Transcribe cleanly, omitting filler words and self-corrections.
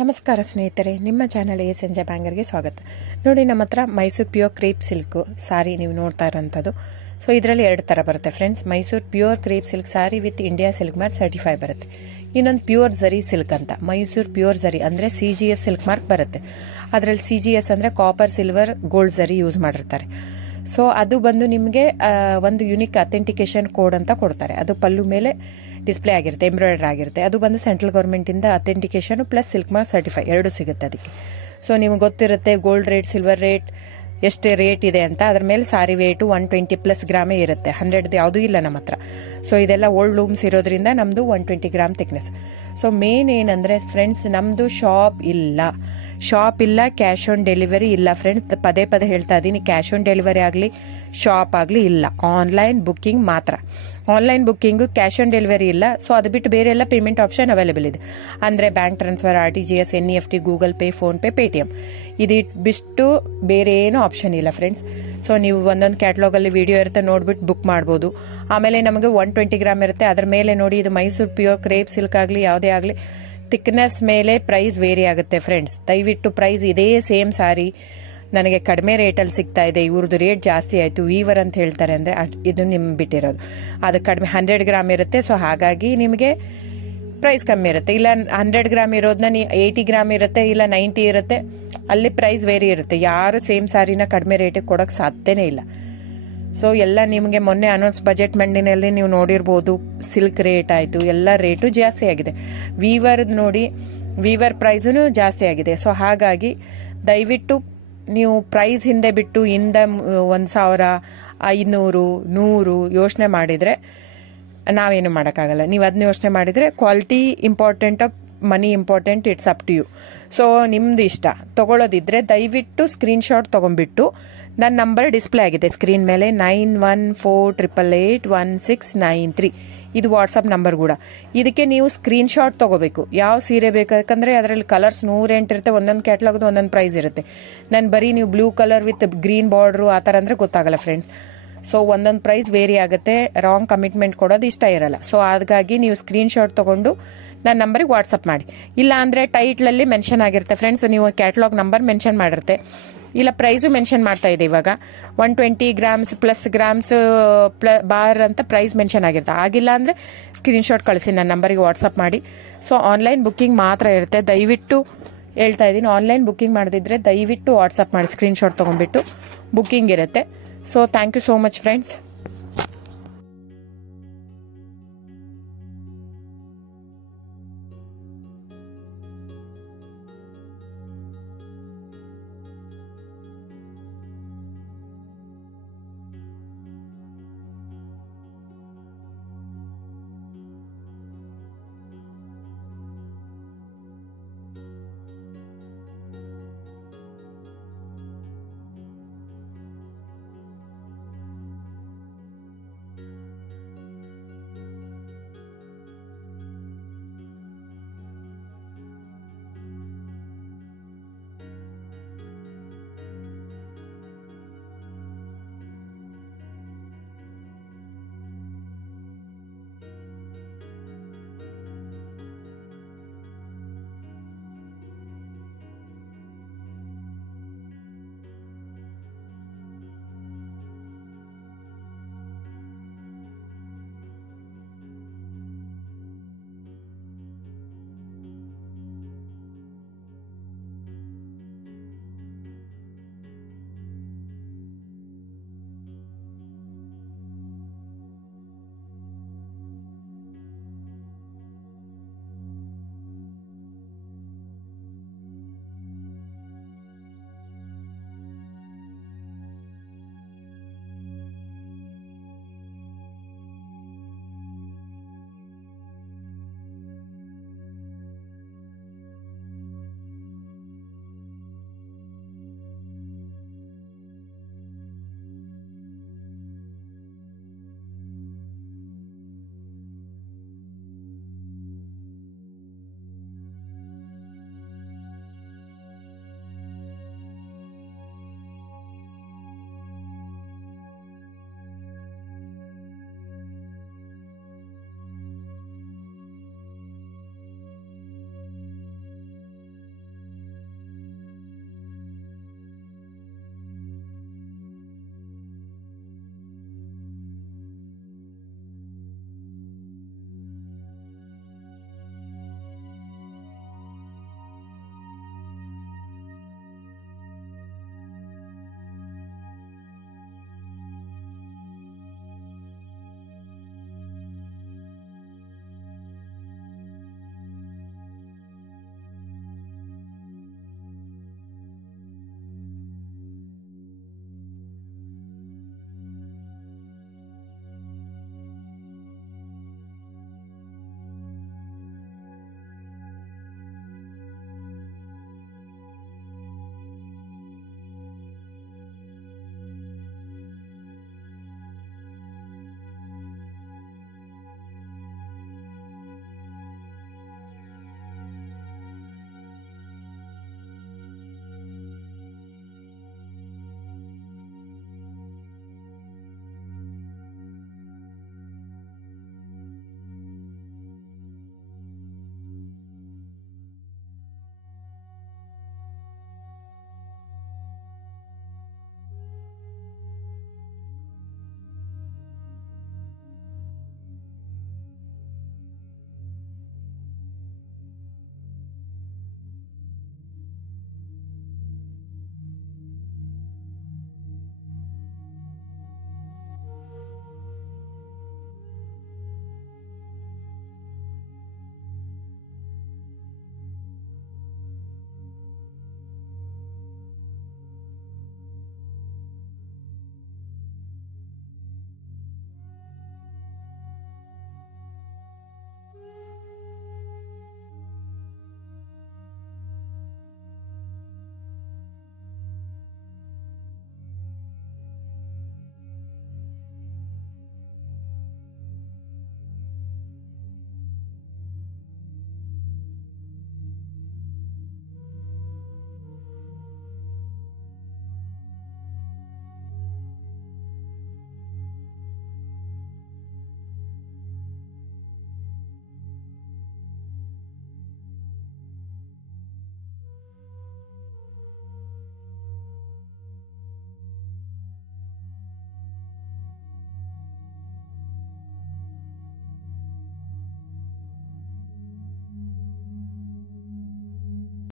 ನಮಸ್ಕಾರ ಸ್ನೇಹಿತರೆ, ನಿಮ್ಮ ಚಾನಲ್ ಸಂಜೆ ಬ್ಯಾಂಗರ್ಗೆ ಸ್ವಾಗತ. ನೋಡಿ, ನಮ್ಮ ಹತ್ರ ಮೈಸೂರು ಪ್ಯೂರ್ ಕ್ರೇಪ್ ಸಿಲ್ಕ್ ಸಾರಿ ನೀವು ನೋಡ್ತಾ ಇರೋಂಥದ್ದು. ಸೊ ಇದರಲ್ಲಿ ಎರಡು ಥರ ಬರುತ್ತೆ friends. Mysuru pure crepe silk sorry with India silk mark certify ಬರುತ್ತೆ. ಇನ್ನೊಂದು ಪ್ಯೂರ್ ಝರಿ ಸಿಲ್ಕ್ ಅಂತ, ಮೈಸೂರು ಪ್ಯೂರ್ ಝರಿ ಅಂದರೆ CGS ಸಿಲ್ಕ್ ಮಾರ್ಕ್ ಬರುತ್ತೆ. ಅದರಲ್ಲಿ CGS ಅಂದರೆ ಕಾಪರ್, ಸಿಲ್ವರ್, ಗೋಲ್ಡ್ ಝರಿ ಯೂಸ್ ಮಾಡಿರ್ತಾರೆ. ಸೊ ಅದು ಬಂದು ನಿಮಗೆ ಒಂದು ಯುನಿಕ್ ಅಥೆಂಟಿಕೇಶನ್ ಕೋಡ್ ಅಂತ ಕೊಡ್ತಾರೆ. ಅದು ಪಲ್ಲು ಮೇಲೆ ಡಿಸ್ಪ್ಲೇ ಆಗಿರುತ್ತೆ, ಎಂಬ್ರಾಯ್ಡರ್ ಆಗಿರುತ್ತೆ. ಅದು ಬಂದು ಸೆಂಟ್ರಲ್ ಗೌರ್ಮೆಂಟಿಂದ authentication plus silk mark certify ಎರಡು ಸಿಗುತ್ತೆ ಅದಕ್ಕೆ. ಸೊ ನಿಮ್ಗೆ ಗೊತ್ತಿರುತ್ತೆ ಗೋಲ್ಡ್ ರೇಟ್, ಸಿಲ್ವರ್ ರೇಟ್ ಎಷ್ಟು ರೇಟ್ ಇದೆ ಅಂತ. ಅದ್ರ ಮೇಲೆ ಸಾರಿ ವೇಟು 120+ ಗ್ರಾಮೇ ಇರುತ್ತೆ, 100 ಯಾವುದೂ ಇಲ್ಲ ನಮ್ಮ ಹತ್ರ. ಸೊ ಇದೆಲ್ಲ ಓಲ್ಡ್ ಲೂಮ್ಸ್ ಇರೋದ್ರಿಂದ ನಮ್ಮದು 120 ಗ್ರಾಮ್ ಥಿಕ್ನೆಸ್. ಸೊ ಮೇನ್ ಏನಂದರೆ ಫ್ರೆಂಡ್ಸ್, ನಮ್ಮದು ಶಾಪ್ ಇಲ್ಲ, ಕ್ಯಾಶ್ ಆನ್ ಡೆಲಿವರಿ ಇಲ್ಲ ಫ್ರೆಂಡ್ಸ್. ಪದೇ ಪದೇ ಹೇಳ್ತಾ ಇದ್ದೀನಿ, ಕ್ಯಾಶ್ ಆನ್ ಡೆಲಿವರಿ ಆಗಲಿ ಶಾಪ್ ಆಗಲಿ ಇಲ್ಲ, ಆನ್ಲೈನ್ ಬುಕ್ಕಿಂಗ್ ಮಾತ್ರ. Online booking, cash on delivery ಇಲ್ಲ. ಸೊ ಅದು ಬಿಟ್ಟು ಬೇರೆ ಎಲ್ಲ ಪೇಮೆಂಟ್ ಆಪ್ಷನ್ ಅವೈಲೇಬಲ್ ಇದೆ. ಅಂದರೆ bank transfer, RTGS, NEFT, Google pay, PhonePe, Paytm. ಇದು ಬಿಟ್ಟು ಬೇರೆ ಏನೂ ಆಪ್ಷನ್ ಇಲ್ಲ ಫ್ರೆಂಡ್ಸ್. ಸೊ ನೀವು ಒಂದೊಂದು ಕ್ಯಾಟ್ಲಾಗಲ್ಲಿ ವಿಡಿಯೋ ಇರುತ್ತೆ, ನೋಡ್ಬಿಟ್ಟು ಬುಕ್ ಮಾಡ್ಬೋದು. ಆಮೇಲೆ ನಮಗೆ 120 ಗ್ರಾಮ್ ಇರುತ್ತೆ. ಅದ್ರ ಮೇಲೆ ನೋಡಿ, ಇದು ಮೈಸೂರು ಪ್ಯೂರ್ ಕ್ರೇಪ್ ಸಿಲ್ಕ್ ಆಗಲಿ ಯಾವುದೇ ಆಗಲಿ ಥಿಕ್ನೆಸ್ ಮೇಲೆ ಪ್ರೈಸ್ ವೇರಿ ಆಗುತ್ತೆ ಫ್ರೆಂಡ್ಸ್. ದಯವಿಟ್ಟು ಪ್ರೈಸ್ ಇದೇ ಸೇಮ್ ಸಾರಿ ನನಗೆ ಕಡಿಮೆ ರೇಟಲ್ಲಿ ಸಿಗ್ತಾ ಇದೆ, ಇವ್ರದ್ದು ರೇಟ್ ಜಾಸ್ತಿ ಆಯಿತು ವೀವರ್ ಅಂತ ಹೇಳ್ತಾರೆ ಅಂದರೆ ಇದು ನಿಮ್ಗೆ ಬಿಟ್ಟಿರೋದು. ಅದು ಕಡಿಮೆ 100 ಗ್ರಾಮ್ ಇರುತ್ತೆ. ಸೊ ಹಾಗಾಗಿ ನಿಮಗೆ ಪ್ರೈಸ್ ಕಮ್ಮಿ ಇರುತ್ತೆ. ಇಲ್ಲ 100 ಗ್ರಾಮ್ ಇರೋದನ್ನ 80 ಗ್ರಾಮ್ ಇರುತ್ತೆ, ಇಲ್ಲ 90 ಇರುತ್ತೆ, ಅಲ್ಲಿ ಪ್ರೈಸ್ ವೇರಿ ಇರುತ್ತೆ. ಯಾರು ಸೇಮ್ ಸಾರಿನ ಕಡಿಮೆ ರೇಟಿಗೆ ಕೊಡೋಕ್ಕೆ ಸಾಧ್ಯನೇ ಇಲ್ಲ. ಸೊ ಎಲ್ಲ ನಿಮಗೆ ಮೊನ್ನೆ ಅನೌನ್ಸ್ ಬಜೆಟ್ ಮಂಡಿನಲ್ಲಿ ನೀವು ನೋಡಿರ್ಬೋದು, ಸಿಲ್ಕ್ ರೇಟ್ ಆಯಿತು, ಎಲ್ಲ ರೇಟು ಜಾಸ್ತಿ ಆಗಿದೆ. ವೀವರ್ ಪ್ರೈಸೂ ಜಾಸ್ತಿ ಆಗಿದೆ. ಸೊ ಹಾಗಾಗಿ ದಯವಿಟ್ಟು ನೀವು ಪ್ರೈಸ್ ಹಿಂದೆ ಬಿಟ್ಟು 1,000, 500, 100 ಯೋಚನೆ ಮಾಡಿದರೆ ನಾವೇನು ಮಾಡೋಕ್ಕಾಗಲ್ಲ. ನೀವು ಅದನ್ನ ಯೋಚನೆ ಮಾಡಿದರೆ quality important, money important, it's up to you. So ನಿಮ್ದು ಇಷ್ಟ. ತೊಗೊಳ್ಳೋದಿದ್ರೆ ದಯವಿಟ್ಟು ಸ್ಕ್ರೀನ್ಶಾಟ್ ತೊಗೊಂಡ್ಬಿಟ್ಟು, ನನ್ನ ನಂಬರ್ ಡಿಸ್ಪ್ಲೇ ಆಗಿದೆ ಸ್ಕ್ರೀನ್ ಮೇಲೆ, 9148881693. ಇದು ವಾಟ್ಸಪ್ ನಂಬರ್ ಕೂಡ. ಇದಕ್ಕೆ ನೀವು ಸ್ಕ್ರೀನ್ಶಾಟ್ ತೊಗೋಬೇಕು. ಯಾವ ಸೀರೆ ಬೇಕು, ಯಾಕಂದರೆ ಅದರಲ್ಲಿ ಕಲರ್ಸ್ 108 ಇರುತ್ತೆ, ಒಂದೊಂದು ಕ್ಯಾಟ್ಲಾಗ್ದು ಒಂದೊಂದು ಪ್ರೈಸ್ ಇರುತ್ತೆ. ನಾನು ಬರೀ ನೀವು blue colour with green border ಆ ಥರ ಅಂದರೆ ಗೊತ್ತಾಗಲ್ಲ ಫ್ರೆಂಡ್ಸ್. ಸೊ ಒಂದೊಂದು ಪ್ರೈಸ್ ವೇರಿ ಆಗುತ್ತೆ, ರಾಂಗ್ ಕಮಿಟ್ಮೆಂಟ್ ಕೊಡೋದು ಇಷ್ಟ ಇರಲ್ಲ. ಸೊ ಹಾಗಾಗಿ ನೀವು ಸ್ಕ್ರೀನ್ಶಾಟ್ ತೊಗೊಂಡು ನನ್ನ ನಂಬರಿಗೆ ವಾಟ್ಸಪ್ ಮಾಡಿ. ಇಲ್ಲ ಅಂದರೆ ಟೈಟ್ಲಲ್ಲಿ ಮೆನ್ಷನ್ ಆಗಿರುತ್ತೆ ಫ್ರೆಂಡ್ಸ್, ನೀವು ಕ್ಯಾಟ್ಲಾಗ್ ನಂಬರ್ ಮೆನ್ಷನ್ ಮಾಡಿರುತ್ತೆ, ಇಲ್ಲ ಪ್ರೈಸು ಮೆನ್ಷನ್ ಮಾಡ್ತಾ ಇದೆ. ಇವಾಗ 120 ಗ್ರಾಮ್ಸ್ ಪ್ಲಸ್ ಗ್ರಾಮ್ಸ್ ಬಾರ್ ಅಂತ ಪ್ರೈಸ್ ಮೆನ್ಷನ್ ಆಗಿರುತ್ತೆ. ಆಗಿಲ್ಲ ಅಂದರೆ ಸ್ಕ್ರೀನ್ಶಾಟ್ ಕಳಿಸಿ, ನನ್ನ ನಂಬರಿಗೆ ವಾಟ್ಸಪ್ ಮಾಡಿ. ಸೊ ಆನ್ಲೈನ್ ಬುಕ್ಕಿಂಗ್ ಮಾತ್ರ ಇರುತ್ತೆ. ದಯವಿಟ್ಟು ಹೇಳ್ತಾ ಇದ್ದೀನಿ, ಆನ್ಲೈನ್ ಬುಕ್ಕಿಂಗ್ ಮಾಡದಿದ್ದರೆ ದಯವಿಟ್ಟು ವಾಟ್ಸಪ್ ಮಾಡಿ, ಸ್ಕ್ರೀನ್ಶಾಟ್ ತೊಗೊಂಡ್ಬಿಟ್ಟು ಬುಕ್ಕಿಂಗ್ ಇರುತ್ತೆ. So thank you so much friends.